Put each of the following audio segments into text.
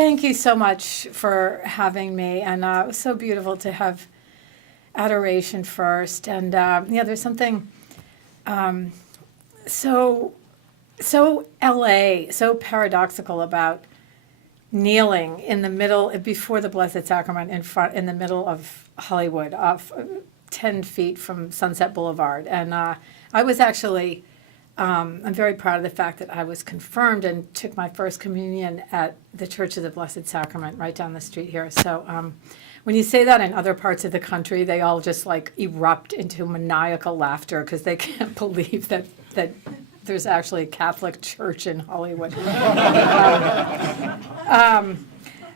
thank you so much for having me. And it was so beautiful to have adoration first. And there's something so LA, so paradoxical about kneeling in the middle, before the Blessed Sacrament, in the middle of Hollywood, off 10 feet from Sunset Boulevard. And I was actually, I'm very proud of the fact that I was confirmed and took my first communion at the Church of the Blessed Sacrament right down the street here. So when you say that in other parts of the country, they all just like erupt into maniacal laughter because they can't believe that there's actually a Catholic church in Hollywood.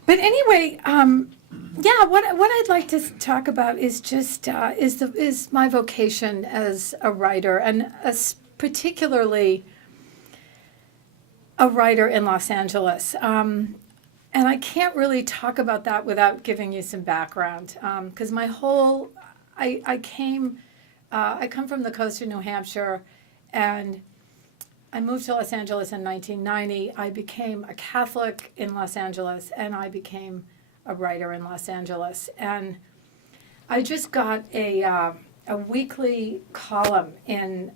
But anyway, what I'd like to talk about is just is my vocation as a writer, and particularly a writer in Los Angeles. And I can't really talk about that without giving you some background, because I come from the coast of New Hampshire, and I moved to Los Angeles in 1990. I became a Catholic in Los Angeles, and I became a writer in Los Angeles. And I just got a weekly column in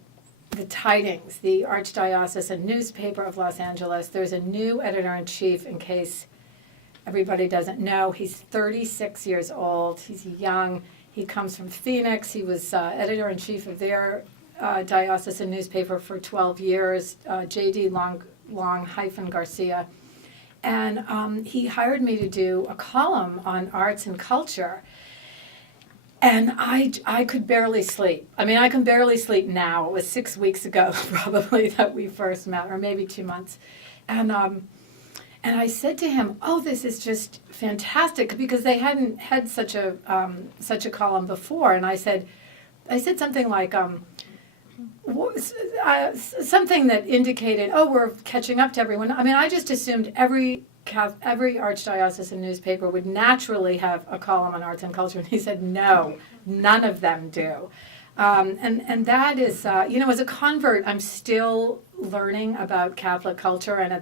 the Tidings, the Archdiocesan newspaper of Los Angeles. There's a new editor-in-chief, in case everybody doesn't know. He's 36 years old. He's young. He comes from Phoenix. He was editor-in-chief of their diocesan newspaper for 12 years, J.D. Long-Garcia. And he hired me to do a column on arts and culture. And I could barely sleep. I mean, I can barely sleep now. It was 6 weeks ago, probably, that we first met, or maybe 2 months. And I said to him, "Oh, this is just fantastic," because they hadn't had such a column before. And I said something like, something that indicated, "Oh, we're catching up to everyone." I mean, I just assumed every archdiocesan newspaper would naturally have a column on arts and culture, and he said, "No, none of them do." And that is, as a convert, I'm still learning about Catholic culture, and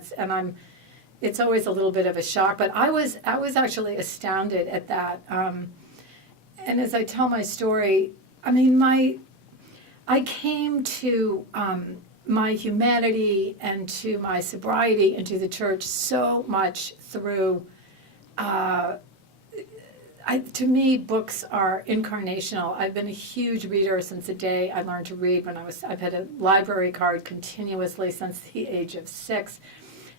it's always a little bit of a shock. But I was actually astounded at that. And as I tell my story, I mean, I came to my humanity and to my sobriety and to the church so much through, to me, books are incarnational. I've been a huge reader since the day I learned to read I've had a library card continuously since the age of 6.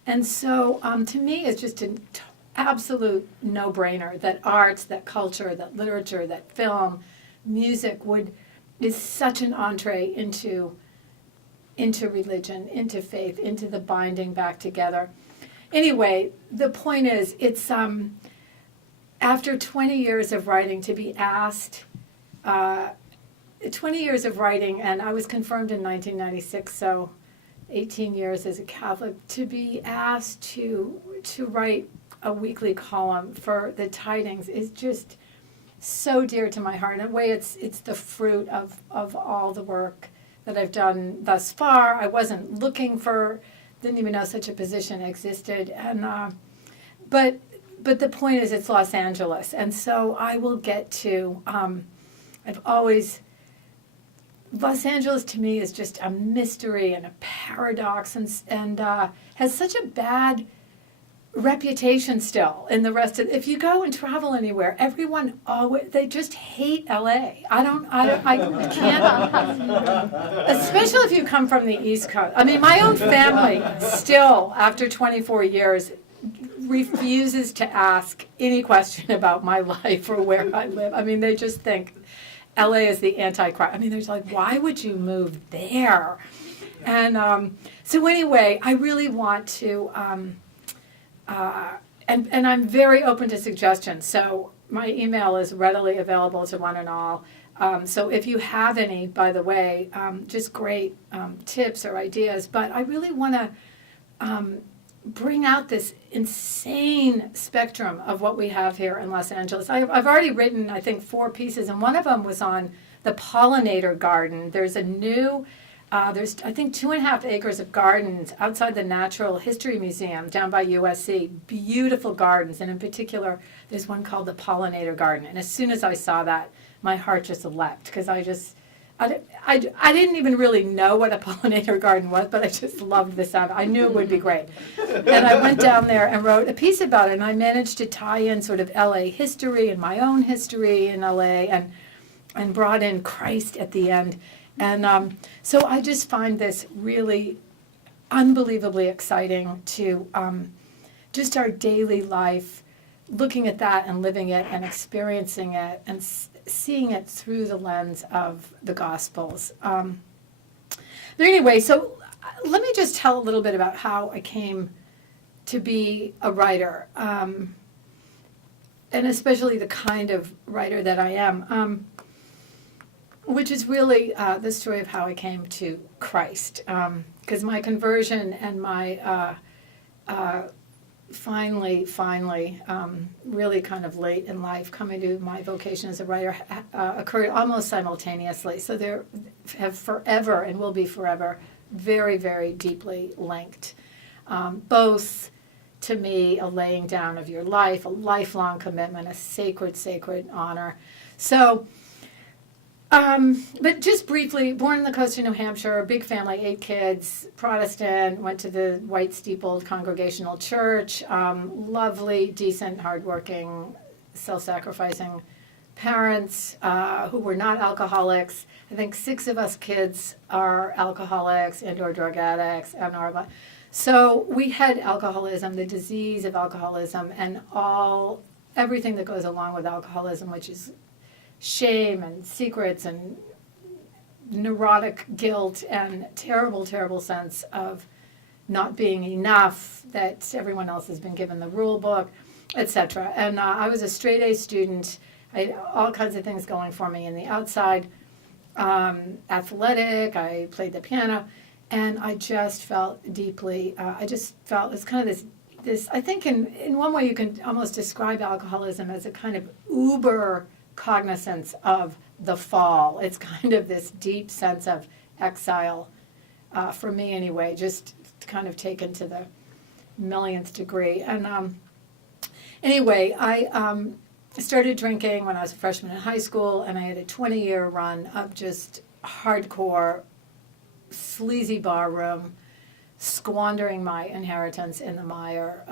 And so to me, it's just an absolute no-brainer that arts, that culture, that literature, that film, music is such an entree into religion, into faith, into the binding back together. Anyway, the point is, it's after 20 years of writing, to be asked, 20 years of writing, and I was confirmed in 1996, so 18 years as a Catholic, to be asked to write a weekly column for the Tidings is just so dear to my heart. In a way, it's the fruit of all the work that I've done thus far. I wasn't looking didn't even know such a position existed. And but the point is, it's Los Angeles, and so I will get to. Los Angeles to me is just a mystery and a paradox, and has such a bad reputation still in the rest of. If you go and travel anywhere, everyone they just hate LA. I can't, especially if you come from the East Coast. I mean, my own family still, after 24 years, refuses to ask any question about my life or where I live. I mean, they just think LA is the Antichrist. I mean, there's like, why would you move there? And so anyway, I really want to. And I'm very open to suggestions. So my email is readily available to one and all. So if you have any, by the way, just great tips or ideas. But I really want to bring out this insane spectrum of what we have here in Los Angeles. I've already written, I think, 4 pieces, and one of them was on the pollinator garden. There's a new There's, I think, 2.5 acres of gardens outside the Natural History Museum down by USC. Beautiful gardens, and in particular, there's one called the Pollinator Garden. And as soon as I saw that, my heart just leapt because I didn't even really know what a pollinator garden was, but I just loved the sound. I knew it would be great. And I went down there and wrote a piece about it, and I managed to tie in sort of LA history and my own history in LA and brought in Christ at the end. And so I just find this really unbelievably exciting to just our daily life, looking at that and living it and experiencing it and seeing it through the lens of the Gospels. But anyway, so let me just tell a little bit about how I came to be a writer, and especially the kind of writer that I am, which is really the story of how I came to Christ. Because my conversion and my finally, really kind of late in life, coming to my vocation as a writer occurred almost simultaneously. So they have forever and will be forever very, very deeply linked. Both, to me, a laying down of your life, a lifelong commitment, a sacred honor. So, but just briefly, born on the coast of New Hampshire, big family, 8 kids, Protestant, went to the white steepled Congregational Church, lovely, decent, hardworking, self-sacrificing parents who were not alcoholics. I think 6 of us kids are alcoholics and or drug addicts. So we had alcoholism, the disease of alcoholism, and everything that goes along with alcoholism, which is shame and secrets and neurotic guilt and terrible sense of not being enough, that everyone else has been given the rule book, etc. And I was a straight A student. I had all kinds of things going for me in the outside, athletic, I played the piano, and I just felt deeply, it's kind of this, I think in one way you can almost describe alcoholism as a kind of uber cognizance of the fall. It's kind of this deep sense of exile, for me anyway, just kind of taken to the millionth degree. And anyway, I started drinking when I was a freshman in high school, and I had a 20-year run of just hardcore, sleazy bar room, squandering my inheritance in the mire,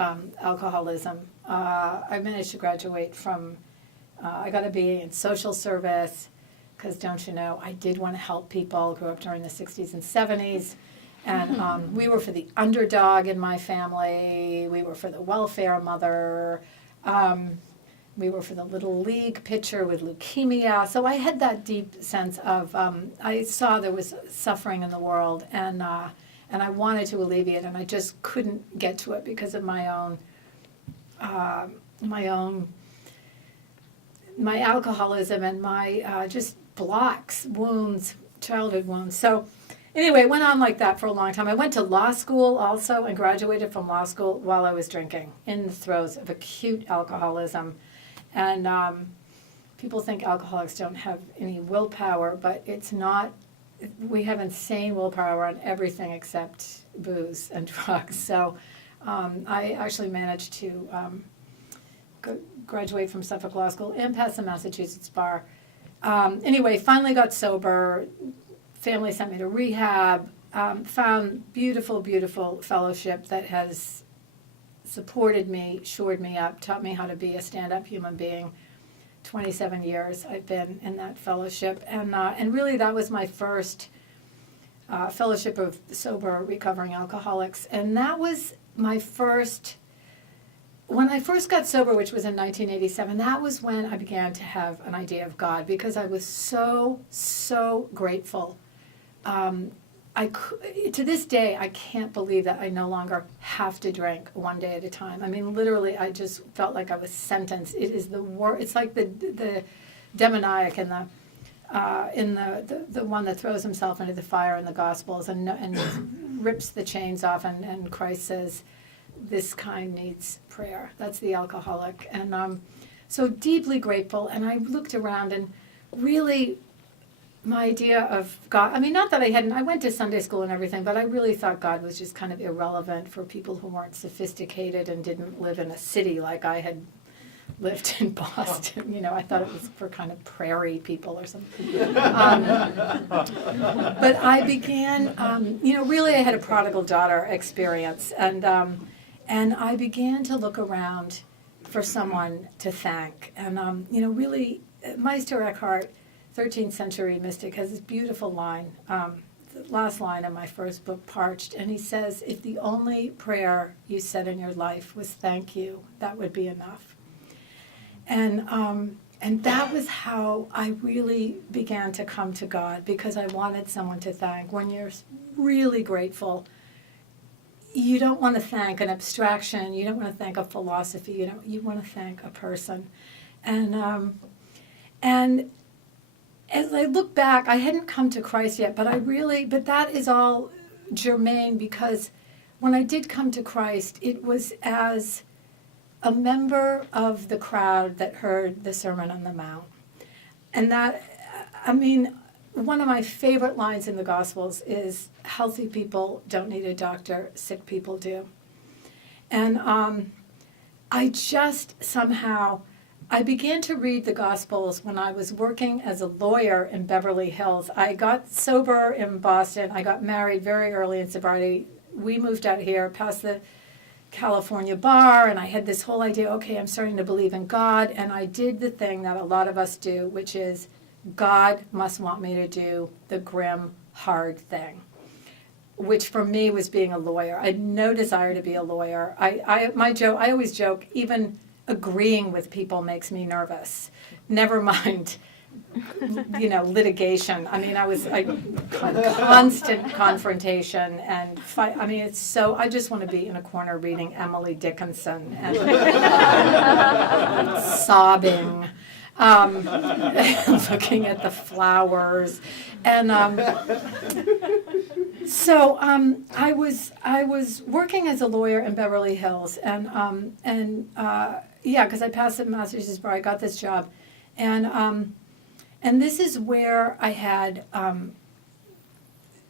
alcoholism. I managed to graduate from I got a BA in social service because, don't you know, I did want to help people. Grew up during the 60s and 70s. And we were for the underdog in my family. We were for the welfare mother. We were for the little league pitcher with leukemia. So I had that deep sense of, I saw there was suffering in the world, and I wanted to alleviate it, and I just couldn't get to it because of my alcoholism and my just blocks, wounds, childhood wounds. So anyway, it went on like that for a long time. I went to law school also and graduated from law school while I was drinking, in the throes of acute alcoholism. And people think alcoholics don't have any willpower, but it's not. We have insane willpower on everything except booze and drugs. So I actually managed to graduate from Suffolk Law School and pass the Massachusetts bar. Anyway, finally got sober. Family sent me to rehab. Found beautiful fellowship that has supported me, shored me up, taught me how to be a stand-up human being. 27 years I've been in that fellowship, and really that was my first fellowship of sober recovering alcoholics, and that was my first. When I first got sober, which was in 1987, that was when I began to have an idea of God, because I was so grateful. To this day, I can't believe that I no longer have to drink one day at a time. I mean, literally, I just felt like I was sentenced. It is the worst. It's like the demoniac in the one that throws himself into the fire in the Gospels and rips the chains off, and Christ says, "This kind needs prayer." That's the alcoholic. And so deeply grateful. And I looked around, and really my idea of God, I mean, not that I went to Sunday school and everything, but I really thought God was just kind of irrelevant for people who weren't sophisticated and didn't live in a city like I had lived in Boston. You know, I thought it was for kind of prairie people or something. But I began, really I had a prodigal daughter experience, and I began to look around for someone to thank. And, really, Meister Eckhart, 13th century mystic, has this beautiful line, the last line of my first book, Parched, and he says, if the only prayer you said in your life was thank you, that would be enough. And that was how I really began to come to God, because I wanted someone to thank. When you're really grateful, you don't want to thank an abstraction, you don't want to thank a philosophy, you want to thank a person. And as I look back, I hadn't come to Christ yet, but that is all germane, because when I did come to Christ, it was as a member of the crowd that heard the Sermon on the Mount. And one of my favorite lines in the Gospels is, healthy people don't need a doctor, sick people do. And I just somehow, I began to read the Gospels when I was working as a lawyer in Beverly Hills. I got sober in Boston. I got married very early in sobriety. We moved out here past the California bar, and I had this whole idea, okay, I'm starting to believe in God, and I did the thing that a lot of us do, which is God must want me to do the grim, hard thing, which for me was being a lawyer. I had no desire to be a lawyer. I always joke, even agreeing with people makes me nervous. Never mind, litigation. I mean, I was constant confrontation and fight. I mean, it's so, I just want to be in a corner reading Emily Dickinson and sobbing, looking at the flowers. And so I was working as a lawyer in Beverly Hills, because I passed the master's bar, I got this job, and this is where I had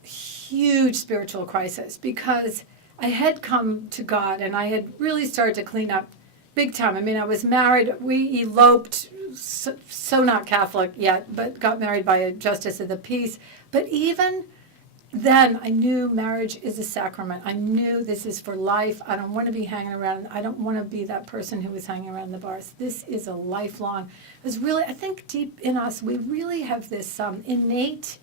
huge spiritual crisis, because I had come to God and I had really started to clean up big time. I mean, I was married, we eloped, so not Catholic yet, but got married by a justice of the peace. But even then, I knew marriage is a sacrament. I knew this is for life. I don't want to be hanging around. I don't want to be that person who was hanging around the bars. This is a lifelong. It was really, I think deep in us, we really have this innate,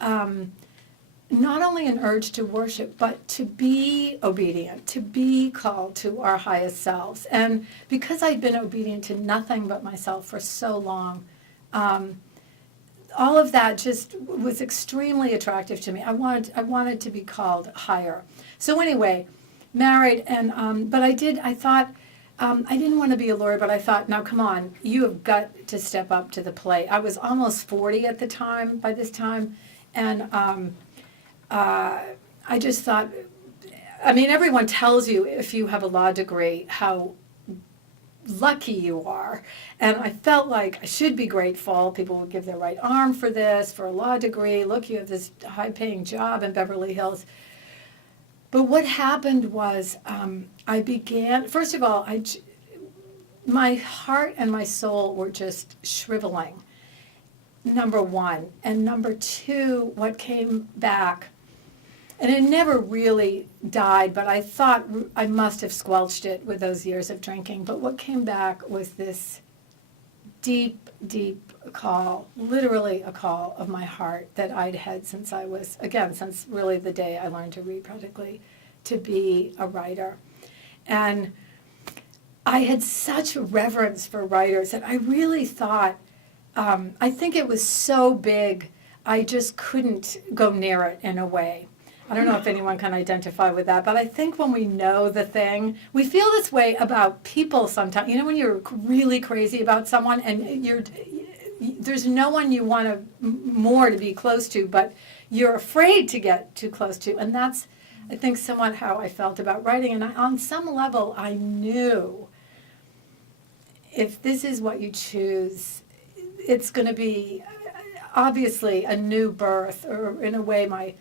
not only an urge to worship, but to be obedient, to be called to our highest selves. And because I'd been obedient to nothing but myself for so long, all of that just was extremely attractive to me. I wanted to be called higher. So anyway, married, and but I thought, I didn't want to be a lawyer, but I thought, now come on, you have got to step up to the plate. I was almost 40 at the time, by this time, and I just thought, I mean, everyone tells you if you have a law degree how lucky you are. And I felt like I should be grateful. People would give their right arm for this, for a law degree. Look, you have this high-paying job in Beverly Hills. But what happened was I began, first of all, my heart and my soul were just shriveling, number one. And number two, what came back, and it never really died, but I thought I must have squelched it with those years of drinking. But what came back was this deep, deep call, literally a call of my heart that I'd had since since really the day I learned to read practically, to be a writer. And I had such reverence for writers that I really thought, I think it was so big, I just couldn't go near it in a way. I don't know if anyone can identify with that, but I think when we know the thing, we feel this way about people sometimes. You know, when you're really crazy about someone and there's no one you want more to be close to, but you're afraid to get too close to. And that's, I think, somewhat how I felt about writing. And on some level, I knew if this is what you choose, it's going to be, obviously a new birth, or in a way my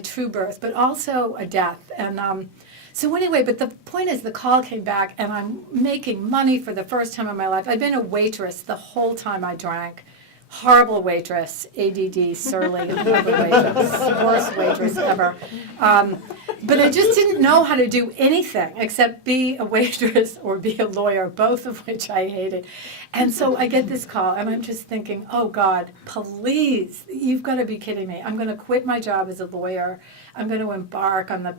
true birth, but also a death. And so anyway, but the point is the call came back and I'm making money for the first time in my life. I've been a waitress the whole time I drank. Horrible waitress, ADD, surly, horrible waitress, worst waitress ever. But I just didn't know how to do anything except be a waitress or be a lawyer, both of which I hated. And so I get this call, and I'm just thinking, oh, God, please, you've got to be kidding me. I'm going to quit my job as a lawyer. I'm going to embark on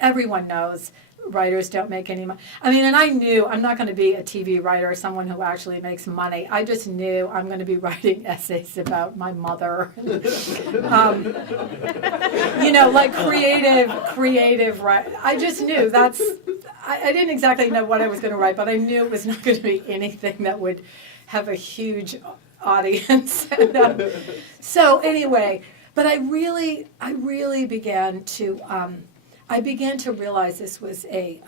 everyone knows writers don't make any money. I mean, and I knew I'm not going to be a TV writer or someone who actually makes money. I just knew I'm going to be writing essays about my mother. Like creative, right? I just knew I didn't exactly know what I was going to write, but I knew it was not going to be anything that would have a huge audience. So anyway, but I really began to, I began to realize this was a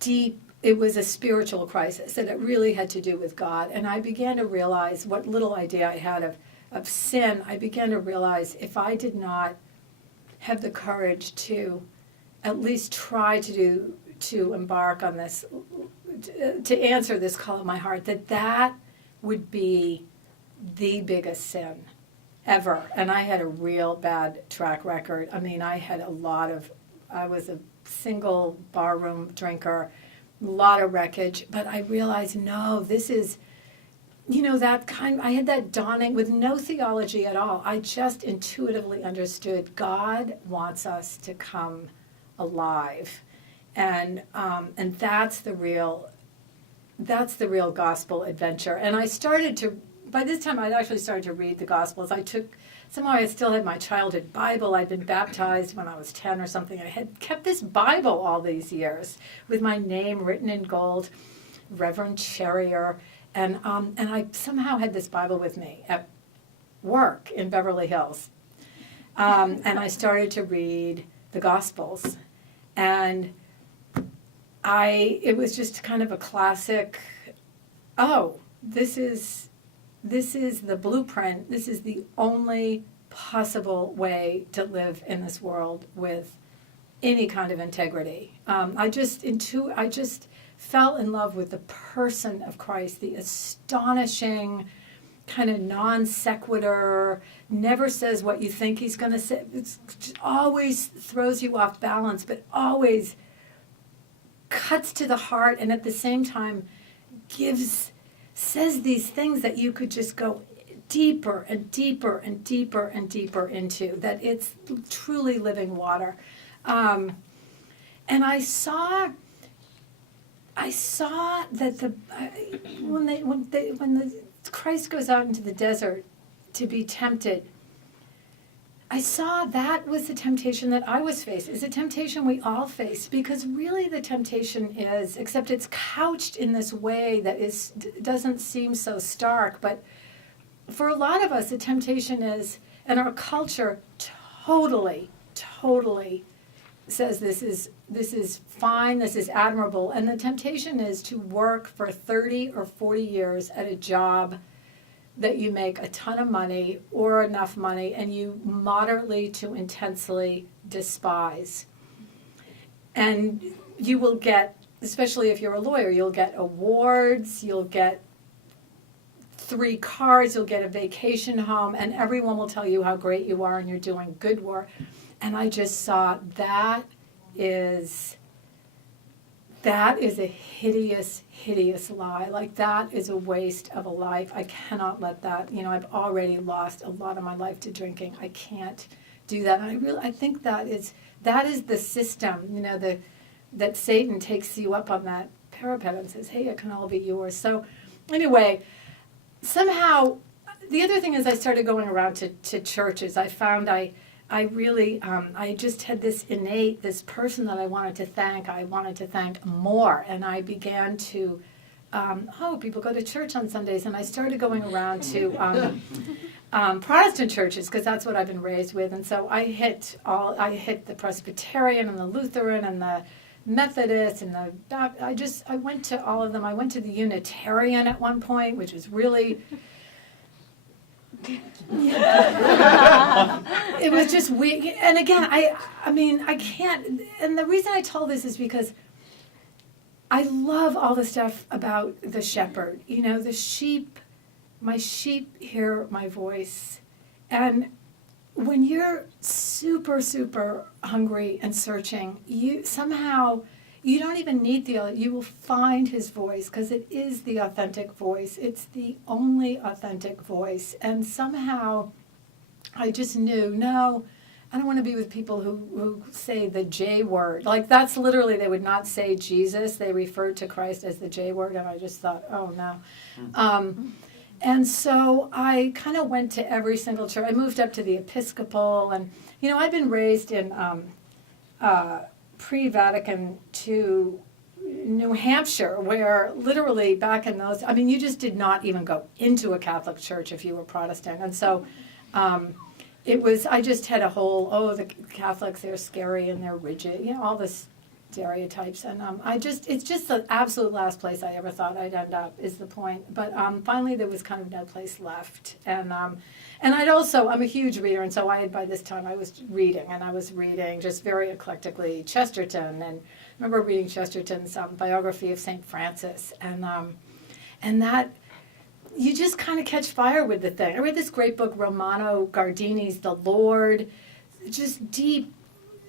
deep, it was a spiritual crisis, that it really had to do with God. And I began to realize what little idea I had of sin. I began to realize if I did not have the courage to at least try to embark on this, to answer this call of my heart, that would be the biggest sin ever. And I had a real bad track record. I mean, I was a single barroom drinker, a lot of wreckage, but I realized, no, this is, I had that dawning with no theology at all. I just intuitively understood God wants us to come alive. And that's the real gospel adventure. And I started to, by this time I'd actually started to read the Gospels. Somehow I still had my childhood Bible. I'd been baptized when I was 10 or something. I had kept this Bible all these years with my name written in gold, Reverend Cherrier. And I somehow had this Bible with me at work in Beverly Hills. And I started to read the Gospels. And it was just kind of a classic, this is the blueprint. This is the only possible way to live in this world with any kind of integrity. I just fell in love with the person of Christ, the astonishing kind of non sequitur, never says what you think he's going to say. It's always throws you off balance, but always cuts to the heart, and at the same time says these things that you could just go deeper and deeper and deeper and deeper into, that it's truly living water. And I saw that when Christ goes out into the desert to be tempted, I saw that was the temptation that I was faced. It's a temptation we all face, because really the temptation is, except it's couched in this way that doesn't seem so stark, but for a lot of us the temptation is, and our culture totally says this is fine, this is admirable, and the temptation is to work for 30 or 40 years at a job that you make a ton of money or enough money and you moderately to intensely despise. And you will get, especially if you're a lawyer, you'll get awards, you'll get 3 cars, you'll get a vacation home, and everyone will tell you how great you are and you're doing good work. And I just saw that is a hideous, hideous lie. Like, that is a waste of a life. I cannot let that, I've already lost a lot of my life to drinking. I can't do that. And I think that is the system, that Satan takes you up on that parapet and says, hey, it can all be yours. So anyway, somehow, the other thing is I started going around to churches. I found I just had this person that I wanted to thank more. And I began to, people go to church on Sundays. And I started going around to Protestant churches, because that's what I've been raised with. And so I hit the Presbyterian and the Lutheran and the Methodist and the Baptist. I went to all of them. I went to the Unitarian at one point, which was really It was just weird. And again, I mean, I can't, and the reason I told this is because I love all the stuff about the shepherd. You know, the sheep, my sheep hear my voice. And when you're super, super hungry and searching, you don't even need you will find his voice, because it is the authentic voice. It's the only authentic voice. And somehow I just knew, no, I don't want to be with people who say the J word. Like, that's literally, they would not say Jesus. They referred to Christ as the J word, and I just thought, oh, no. And so I kind of went to every single church. I moved up to the Episcopal, and, you know, I'd been raised in pre-Vatican II New Hampshire, where literally back in those, I mean, you just did not even go into a Catholic church if you were Protestant. And so it was, I just had a whole, the Catholics, they're scary and they're rigid, you know, all this stereotypes. And it's just the absolute last place I ever thought I'd end up, is the point. But finally there was kind of no place left. And I'd also, I'm a huge reader, and so by this time I was reading just very eclectically Chesterton, and I remember reading Chesterton's biography of St. Francis, and that, you just kind of catch fire with the thing. I read this great book, Romano Guardini's The Lord, just deep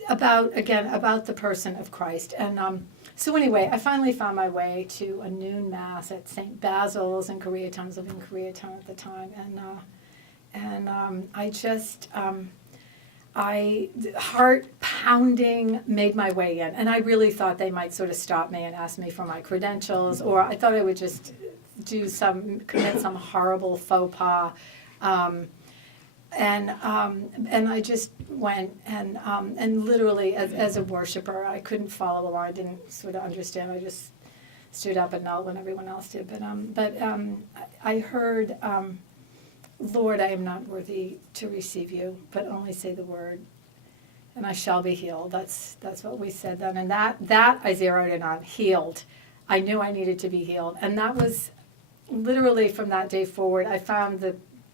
about the person of Christ. And so anyway, I finally found my way to a noon mass at St. Basil's in Koreatown. I was living in Koreatown at the time, and I just, heart pounding, made my way in. And I really thought they might sort of stop me and ask me for my credentials, or I thought I would just commit some horrible faux pas. And I just went, and literally as a worshiper, I couldn't follow the line, I didn't sort of understand. I just stood up and knelt when everyone else did. But I heard, Lord, I am not worthy to receive you, but only say the word, and I shall be healed. That's what we said then. And that I zeroed in on, healed. I knew I needed to be healed. And that was literally from that day forward. I found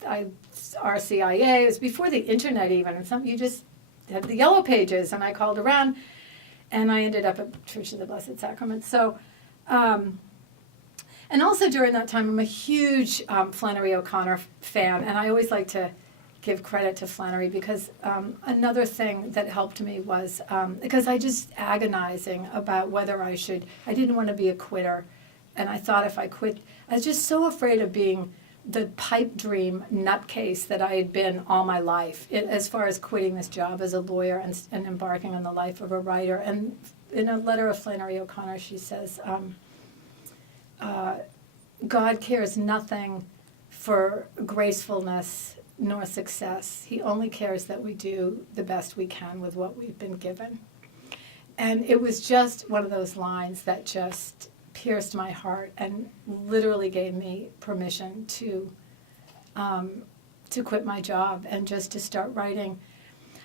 RCIA, it was before the internet even, and you just had the yellow pages, and I called around, and I ended up at Church of the Blessed Sacrament. So, and also during that time, I'm a huge Flannery O'Connor fan, and I always like to give credit to Flannery, because another thing that helped me was, because I just agonizing about whether I didn't want to be a quitter, and I thought if I quit, I was just so afraid of being the pipe dream nutcase that I had been all my life, as far as quitting this job as a lawyer and embarking on the life of a writer. And in a letter of Flannery O'Connor, she says, God cares nothing for gracefulness nor success. He only cares that we do the best we can with what we've been given. And it was just one of those lines that just pierced my heart and literally gave me permission to quit my job and just to start writing.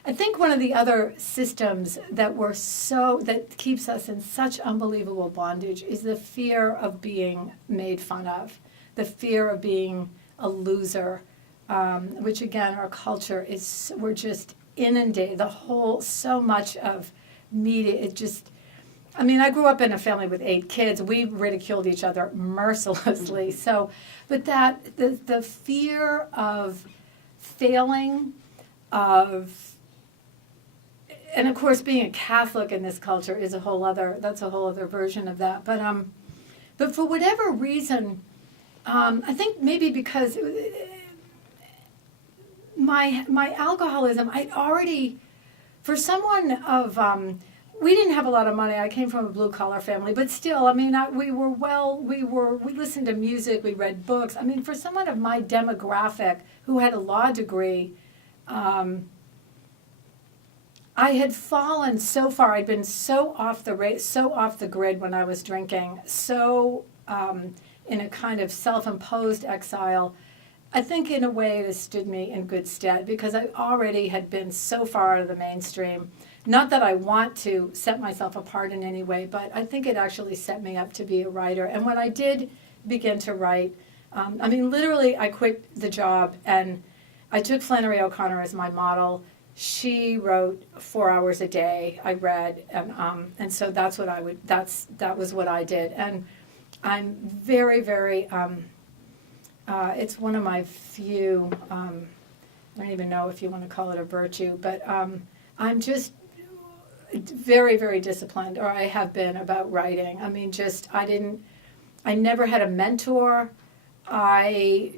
I think one of the other systems that keeps us in such unbelievable bondage is the fear of being made fun of, the fear of being a loser, which again, our culture we're just inundated, so much of media, I grew up in a family with 8 kids. We ridiculed each other mercilessly. So, but the fear of failing, and of course, being a Catholic in this culture is a whole other version of that. But for whatever reason, I think maybe because my alcoholism, I'd already, for someone of, we didn't have a lot of money. I came from a blue collar family, but still, we listened to music, we read books. For someone of my demographic who had a law degree, I had fallen so far. I'd been so off the grid when I was drinking, so in a kind of self-imposed exile. I think in a way it has stood me in good stead, because I already had been so far out of the mainstream. Not that I want to set myself apart in any way, but I think it actually set me up to be a writer. And when I did begin to write, literally I quit the job, and I took Flannery O'Connor as my model. She wrote 4 hours a day. I read, and so that's what I would. That was what I did, and I'm very, very. It's one of my few. I don't even know if you want to call it a virtue, but I'm just very, very disciplined, or I have been, about writing. I mean, I never had a mentor. I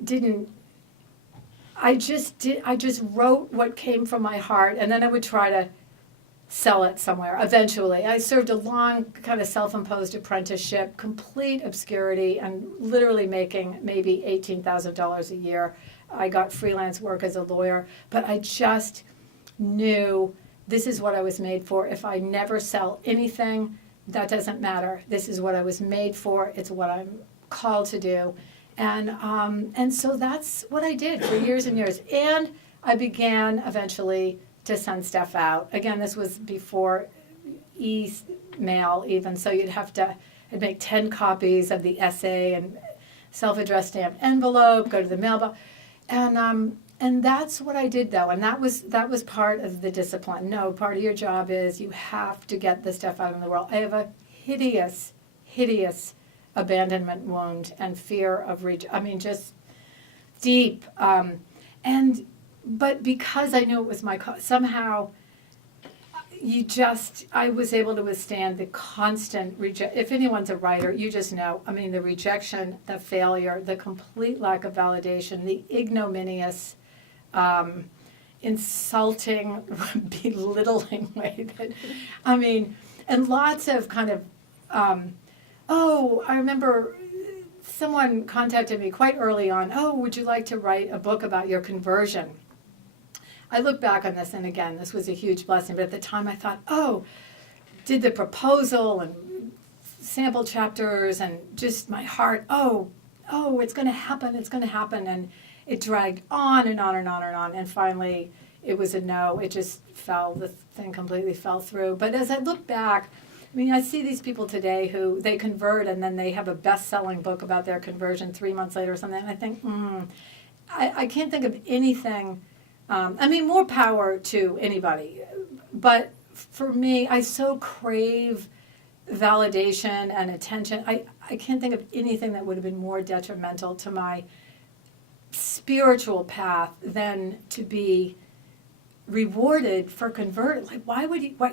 just wrote what came from my heart, and then I would try to sell it somewhere eventually. I served a long kind of self-imposed apprenticeship, complete obscurity, and literally making maybe $18,000 a year. I got freelance work as a lawyer, but I just knew this is what I was made for. If I never sell anything, that doesn't matter. This is what I was made for. It's what I'm called to do. And so that's what I did for years and years. And I began eventually to send stuff out. Again, this was before email even, so I'd make 10 copies of the essay and self-addressed stamped envelope, go to the mailbox. And that's what I did, though, and that was part of the discipline. No, part of your job is you have to get this stuff out in the world. I have a hideous, hideous abandonment wound and fear of just deep. But because I knew it was my cause, somehow I was able to withstand the constant if anyone's a writer, you just know. I mean, the rejection, the failure, the complete lack of validation, the ignominious, insulting, belittling way and lots of kind of, I remember someone contacted me quite early on, would you like to write a book about your conversion? I look back on this, and again, this was a huge blessing, but at the time I thought, did the proposal and sample chapters and just my heart, it's going to happen, and it dragged on and on and on and on, and finally it was a no. It just the thing completely fell through. But as I look back, I mean, I see these people today who they convert and then they have a best-selling book about their conversion 3 months later or something, and I think, I can't think of anything. More power to anybody, but for me, I so crave validation and attention. I can't think of anything that would have been more detrimental to my spiritual path than to be rewarded for conversion. Like, why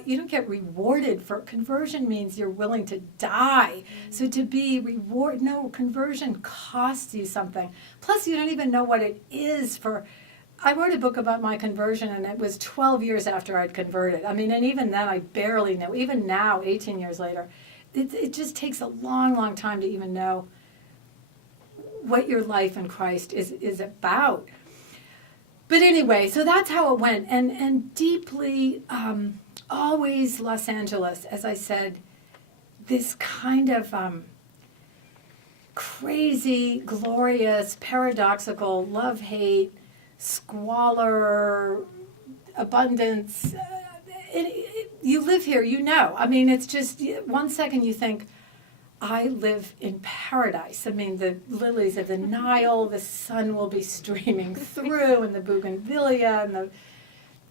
you don't get rewarded for conversion? Means you're willing to die. So to be conversion costs you something. Plus, you don't even know what it is I wrote a book about my conversion, and it was 12 years after I'd converted. And even then, I barely knew. Even now, 18 years later, it just takes a long, long time to even know what your life in Christ is about. But anyway, so that's how it went. And deeply, always Los Angeles, as I said, this kind of crazy, glorious, paradoxical, love-hate, squalor, abundance. You live here, it's just 1 second you think, I live in paradise. The lilies of the Nile, the sun will be streaming through, and the bougainvillea, and the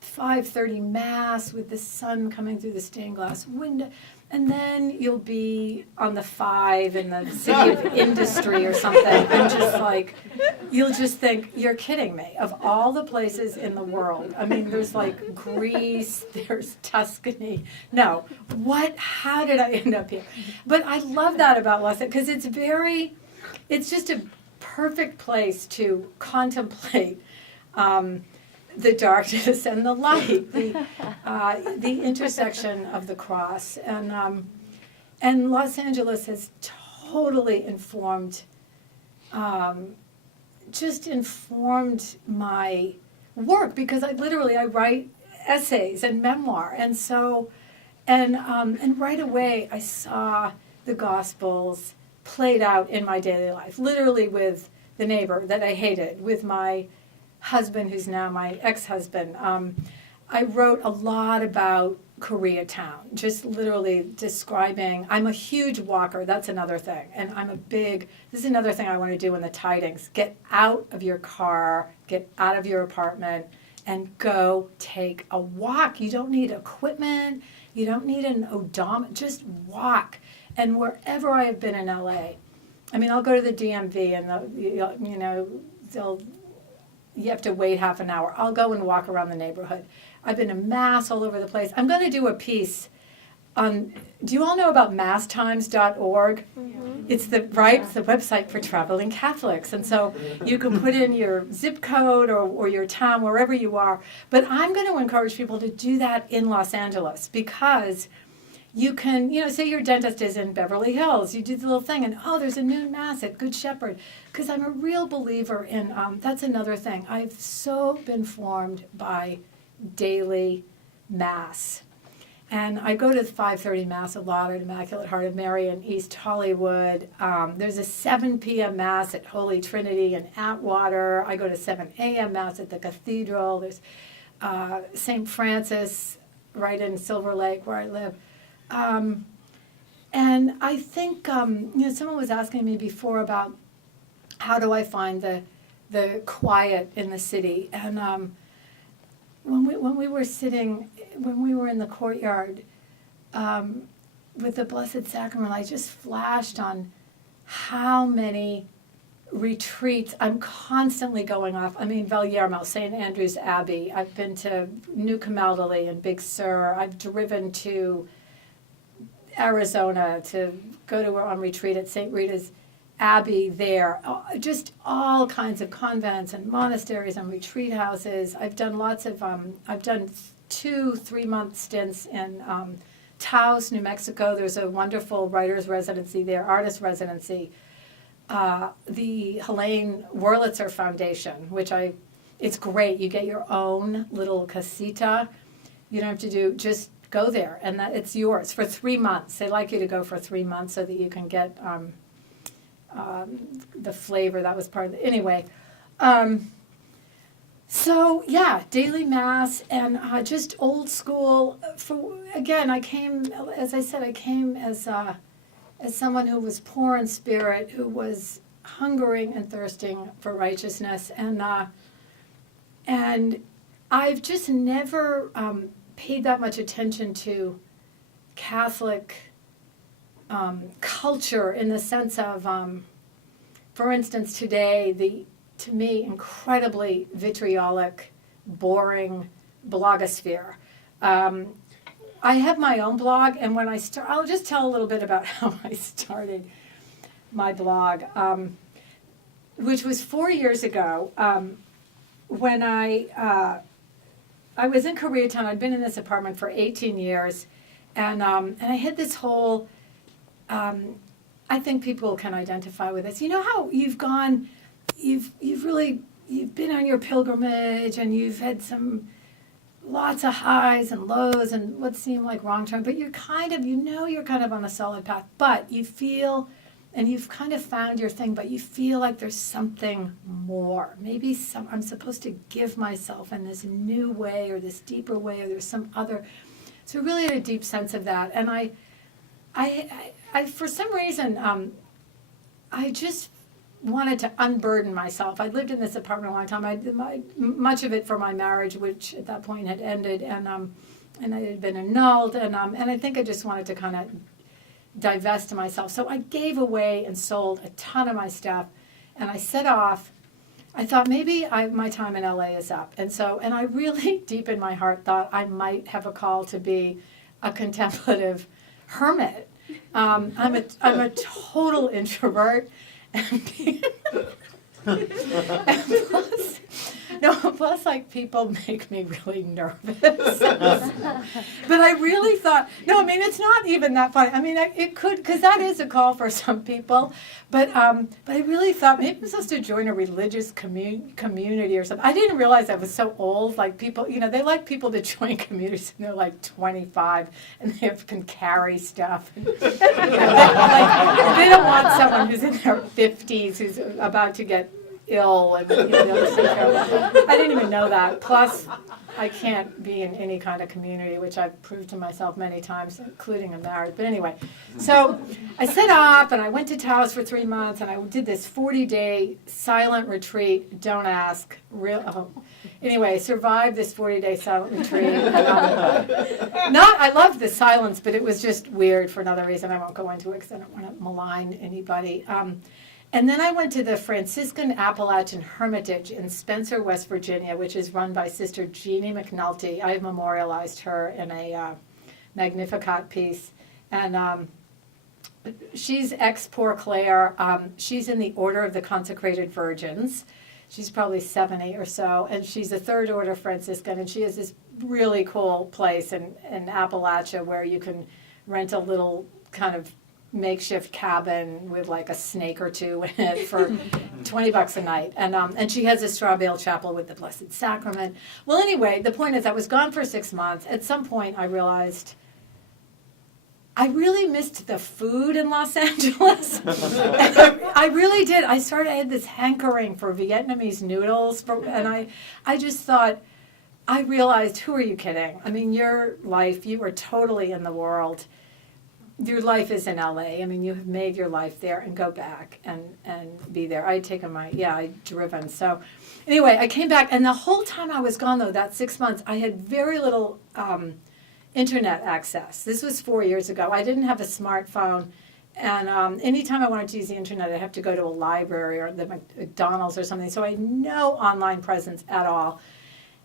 5:30 mass with the sun coming through the stained glass window. And then you'll be on the 5 in the city of industry or something, and you'll just think, you're kidding me. Of all the places in the world, there's Greece, there's Tuscany. No, how did I end up here? But I love that about Los Angeles, because it's just a perfect place to contemplate the darkness and the light, the intersection of the cross, and Los Angeles has totally informed my work, because I write essays and memoir, and so and right away I saw the Gospels played out in my daily life, literally with the neighbor that I hated, with my husband, who's now my ex-husband, I wrote a lot about Koreatown, just literally describing. I'm a huge walker, that's another thing. And this is another thing I want to do in the tidings. Get out of your car, get out of your apartment, and go take a walk. You don't need equipment, you don't need an odometer, just walk. And wherever I have been in LA, I mean, I'll go to the DMV and you have to wait half an hour. I'll go and walk around the neighborhood. I've been to Mass all over the place. I'm going to do a piece on, do you all know about masstimes.org? Mm-hmm. It's the website for traveling Catholics. And so you can put in your zip code or your town, wherever you are. But I'm going to encourage people to do that in Los Angeles because you can, say your dentist is in Beverly Hills. You do the little thing and, there's a new Mass at Good Shepherd. Because I'm a real believer in, that's another thing. I've so been formed by daily Mass. And I go to the 5:30 Mass a lot at Immaculate Heart of Mary in East Hollywood. There's a 7 p.m. Mass at Holy Trinity in Atwater. I go to 7 a.m. Mass at the Cathedral. There's St. Francis right in Silver Lake where I live. And I think, someone was asking me before about how do I find the quiet in the city. And when we were in the courtyard with the Blessed Sacrament, I just flashed on how many retreats I'm constantly going off. I mean, Vallermo, St. Andrew's Abbey. I've been to New Camaldoli and Big Sur. I've driven to Arizona to go on retreat at St. Rita's Abbey there. Just all kinds of convents and monasteries and retreat houses. I've done I've done 2-3 month stints in Taos, New Mexico. There's a wonderful writer's residency there, artist residency. The Helene Wurlitzer Foundation, it's great. You get your own little casita. You don't have to just go there, and it's yours for 3 months. They like you to go for 3 months so that you can get the flavor. That was part of it. Anyway, so yeah, daily Mass and just old school. I came, as I said, as someone who was poor in spirit, who was hungering and thirsting for righteousness, and I've just never paid that much attention to Catholic culture in the sense of, for instance, today, to me, incredibly vitriolic, boring blogosphere. I have my own blog, and when I'll just tell a little bit about how I started my blog, which was 4 years ago, when I was in Koreatown. I'd been in this apartment for 18 years, and I had this whole, I think people can identify with this. You know how you've been on your pilgrimage, and you've had lots of highs and lows and what seemed like wrong turn, but you're kind of on a solid path, but you feel, and you've kind of found your thing, but you feel like there's something more. Maybe I'm supposed to give myself in this new way or this deeper way, or there's some other. So really had a deep sense of that. And I for some reason, I just wanted to unburden myself. I lived in this apartment a long time. Much of it for my marriage, which at that point had ended, and it had been annulled, and I think I just wanted to kind of divest myself. So I gave away and sold a ton of my stuff, and I set off. I thought maybe my time in LA is up, and I really deep in my heart thought I might have a call to be a contemplative hermit. I'm a total introvert. Plus, like, people make me really nervous. But I really thought, it's not even that funny. I mean, it could, because that is a call for some people. But I really thought maybe I'm supposed to join a religious community or something. I didn't realize I was so old. Like, people, they like people to join communities and they're like 25 and they can carry stuff. Like, they don't want someone who's in their 50s who's about to get ill and the others take care of. I didn't even know that. Plus, I can't be in any kind of community, which I've proved to myself many times, including a marriage. But anyway, so I set up and I went to Taos for 3 months and I did this 40-day silent retreat. Don't ask. Anyway, survived this 40-day silent retreat. I loved the silence, but it was just weird for another reason. I won't go into it because I don't want to malign anybody. And then I went to the Franciscan Appalachian Hermitage in Spencer, West Virginia, which is run by Sister Jeannie McNulty. I have memorialized her in a Magnificat piece. And she's ex-Poor Clare. She's in the Order of the Consecrated Virgins. She's probably 70 or so. And she's a third order Franciscan. And she has this really cool place in Appalachia where you can rent a little kind of makeshift cabin with like a snake or two in it for $20 a night. And she has a straw bale chapel with the Blessed Sacrament. Well, anyway, the point is I was gone for 6 months. At some point I realized I really missed the food in Los Angeles. I really did. I had this hankering for Vietnamese noodles. And I just thought, I realized, who are you kidding? I mean, your life, you are totally in the world. Your life is in LA. I mean, you have made your life there and go back and be there. I'd driven. So anyway, I came back and the whole time I was gone though, that 6 months, I had very little internet access. This was 4 years ago. I didn't have a smartphone. And anytime I wanted to use the internet, I'd have to go to a library or the McDonald's or something. So I had no online presence at all.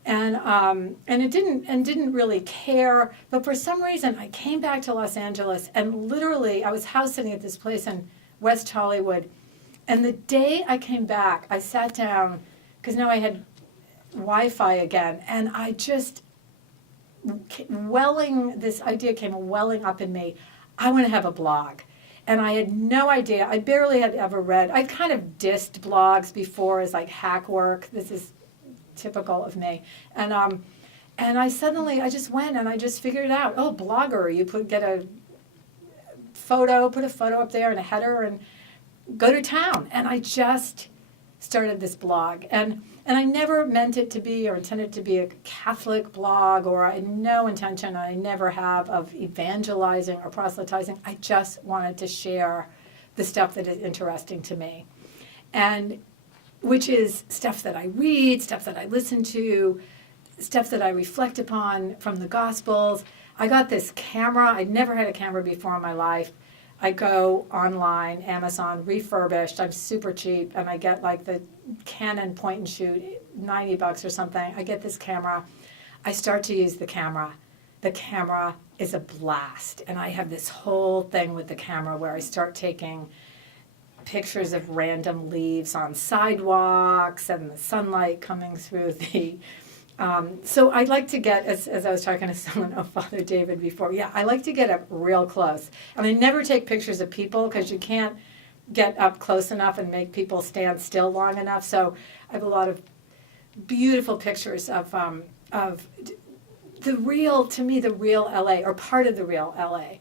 And it didn't really care, but for some reason I came back to Los Angeles and literally I was house sitting at this place in West Hollywood, and the day I came back I sat down because now I had Wi-Fi again, and I just this idea came welling up in me. I want to have a blog. And I had no idea. I barely had ever read. I'd kind of dissed blogs before as like hack work. This is typical of me. And I just went and I just figured it out. Oh, Blogger, you put a photo up there and a header and go to town. And I just started this blog. And I never meant it to be or intended to be a Catholic blog, or I had no intention, I never have, of evangelizing or proselytizing. I just wanted to share the stuff that is interesting to me. And which is stuff that I read, stuff that I listen to, stuff that I reflect upon from the Gospels. I got this camera. I'd never had a camera before in my life. I go online, Amazon, refurbished. I'm super cheap, and I get like the Canon point and shoot, $90 or something. I get this camera. I start to use the camera. The camera is a blast, and I have this whole thing with the camera where I start taking pictures of random leaves on sidewalks and the sunlight coming through the so I like to get, as I was talking to someone, Father David before, I like to get up real close. And I never take pictures of people because you can't get up close enough and make people stand still long enough. So I have a lot of beautiful pictures of the real, to me, the real LA, or part of the real LA.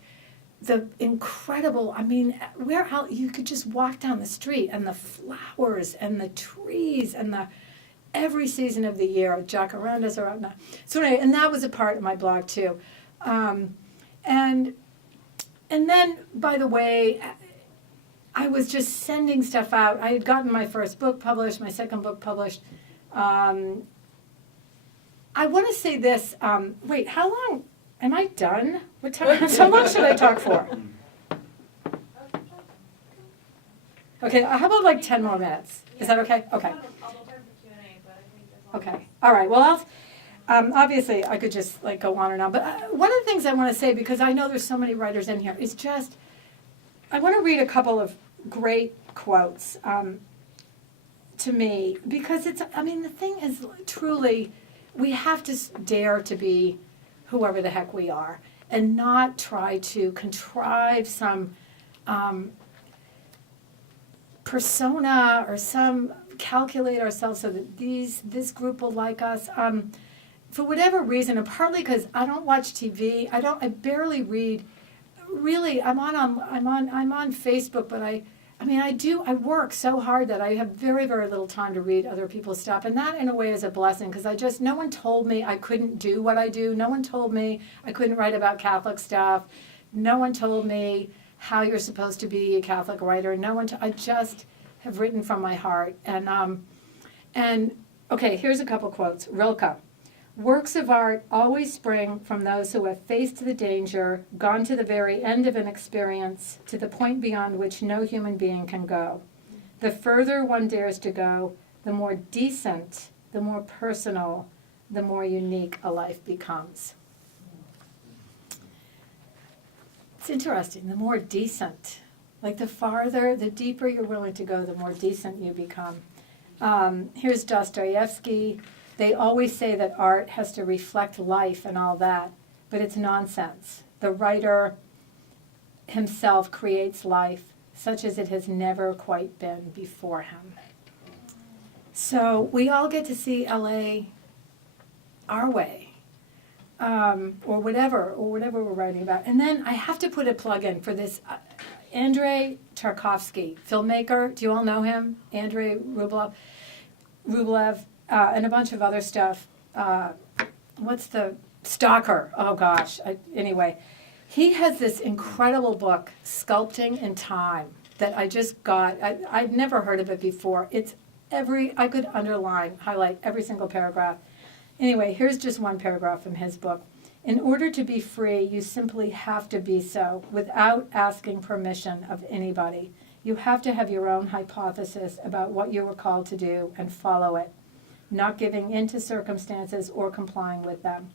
The incredible, where else you could just walk down the street and the flowers and the trees and every season of the year, jacarandas are out now. So anyway, and that was a part of my blog too. And then, by the way, I was just sending stuff out. I had gotten my first book published, my second book published. I want to say this. Wait, how long? Am I done? What time? How long should I talk for? Okay, how about like 10 more minutes? Is that okay? Okay. Okay. All right. Well, obviously, I could just like go on and on. But one of the things I want to say, because I know there's so many writers in here, is just I want to read a couple of great quotes to me, because it's. The thing is, truly, we have to dare to be whoever the heck we are, and not try to contrive some persona or some calculate ourselves so that this group will like us for whatever reason, and partly because I don't watch TV. I barely read. Really, I'm on Facebook, but I I work so hard that I have very, very little time to read other people's stuff. And that in a way is a blessing because no one told me I couldn't do what I do. No one told me I couldn't write about Catholic stuff. No one told me how you're supposed to be a Catholic writer. I just have written from my heart. And okay, here's a couple quotes. Rilke. Works of art always spring from those who have faced the danger, gone to the very end of an experience, to the point beyond which no human being can go. The further one dares to go, the more decent, the more personal, the more unique a life becomes. It's interesting, the more decent. Like the deeper you're willing to go, the more decent you become. Here's Dostoevsky. They always say that art has to reflect life and all that, but it's nonsense. The writer himself creates life such as it has never quite been before him. So we all get to see LA our way, or whatever we're writing about. And then I have to put a plug in for this Andrei Tarkovsky, filmmaker. Do you all know him? Andrei Rublev. And a bunch of other stuff. What's the Stalker? Oh gosh. Anyway, he has this incredible book, Sculpting in Time, that I just got. I'd never heard of it before. I could highlight every single paragraph. Anyway, here's just one paragraph from his book. In order to be free, you simply have to be so, without asking permission of anybody. You have to have your own hypothesis about what you were called to do and follow it, not giving in to circumstances or complying with them.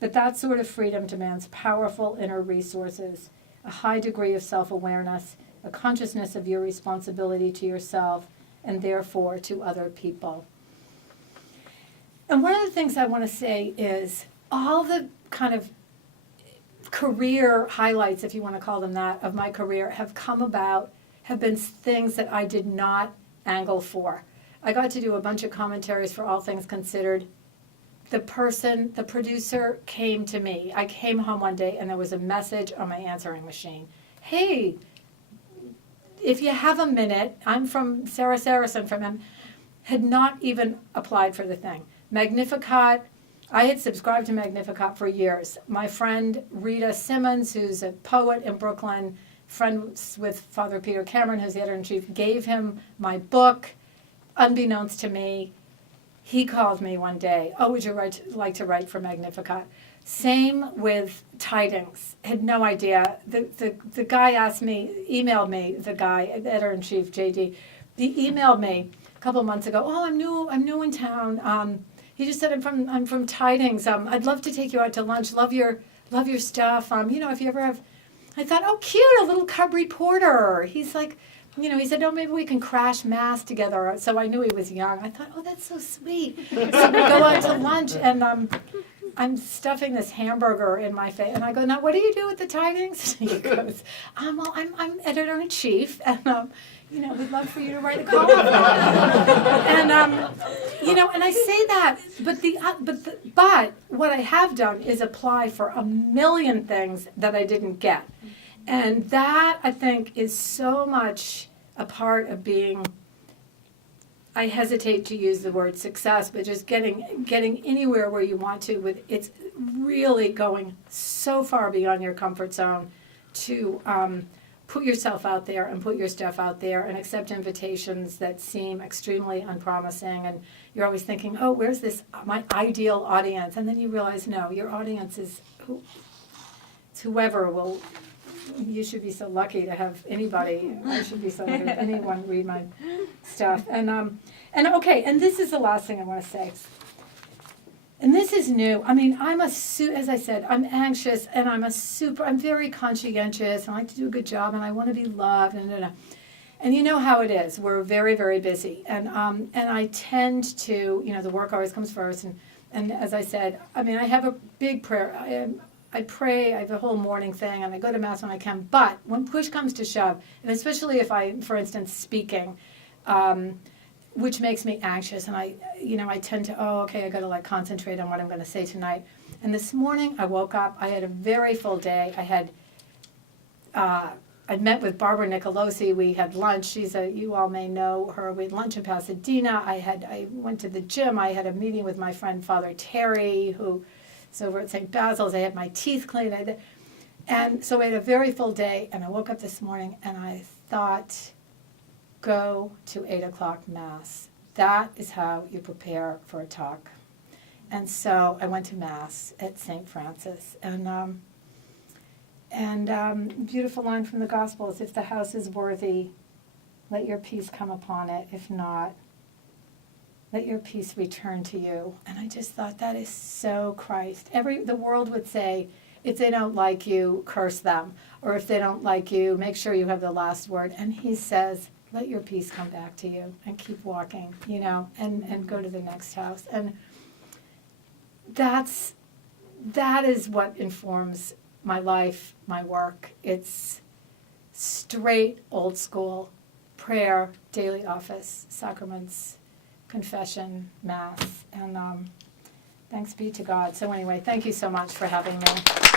But that sort of freedom demands powerful inner resources, a high degree of self-awareness, a consciousness of your responsibility to yourself and therefore to other people. And one of the things I want to say is all the kind of career highlights, if you want to call them that, of my career have been things that I did not angle for. I got to do a bunch of commentaries for All Things Considered. The producer came to me. I came home one day and there was a message on my answering machine. Hey, if you have a minute, I'm from Sarah Saracen from him, had not even applied for the thing. Magnificat, I had subscribed to Magnificat for years. My friend Rita Simmons, who's a poet in Brooklyn, friends with Father Peter Cameron, who's the editor-in-chief, gave him my book. Unbeknownst to me, he called me one day, would you like to write for Magnificat? Same with Tidings. Had no idea. The guy emailed me, the guy, the editor-in-chief, JD, he emailed me a couple of months ago, I'm new in town. He just said, I'm from Tidings. I'd love to take you out to lunch. Love your stuff. If you ever have, I thought, cute, a little cub reporter. He's like, he said, maybe we can crash mass together. So I knew he was young. I thought, that's so sweet. So we go out to lunch, and I'm stuffing this hamburger in my face. And I go, now, what do you do with the Tidings? And he goes, I'm editor-in-chief, and, we'd love for you to write a column. And, and I say that, but what I have done is apply for a million things that I didn't get. And that, I think, is so much a part of being, I hesitate to use the word success, but just getting anywhere where you want to. It's really going so far beyond your comfort zone to put yourself out there and put your stuff out there and accept invitations that seem extremely unpromising. And you're always thinking, where's my ideal audience? And then you realize, no, your audience is whoever will. You should be so lucky to have anybody. I should be so lucky to have anyone read my stuff. And this is the last thing I want to say. And this is new. As I said, I'm anxious and I'm very conscientious. I like to do a good job and I want to be loved. And you know how it is. We're very, very busy. And I tend to, the work always comes first. And as I said, I have a big prayer. I pray, I have a whole morning thing, and I go to Mass when I can. But when push comes to shove, and especially if I'm, for instance, speaking, which makes me anxious, and I tend to, I got to concentrate on what I'm going to say tonight. And this morning I woke up, I had a very full day. I had I'd met with Barbara Nicolosi. We had lunch. You all may know her. We had lunch in Pasadena. I went to the gym. I had a meeting with my friend Father Terry, who is over at St. Basil's. I had my teeth cleaned. And so we had a very full day. And I woke up this morning and I thought, go to 8 o'clock Mass. That is how you prepare for a talk. And so I went to Mass at St. Francis. And beautiful line from the Gospels, if the house is worthy, let your peace come upon it. If not, let your peace return to you. And I just thought that is so Christ. The world would say, if they don't like you, curse them. Or if they don't like you, make sure you have the last word. And he says, let your peace come back to you and keep walking, and go to the next house. And that is what informs my life, my work. It's straight old school prayer, daily office, sacraments, confession, Mass, and thanks be to God. So anyway, thank you so much for having me.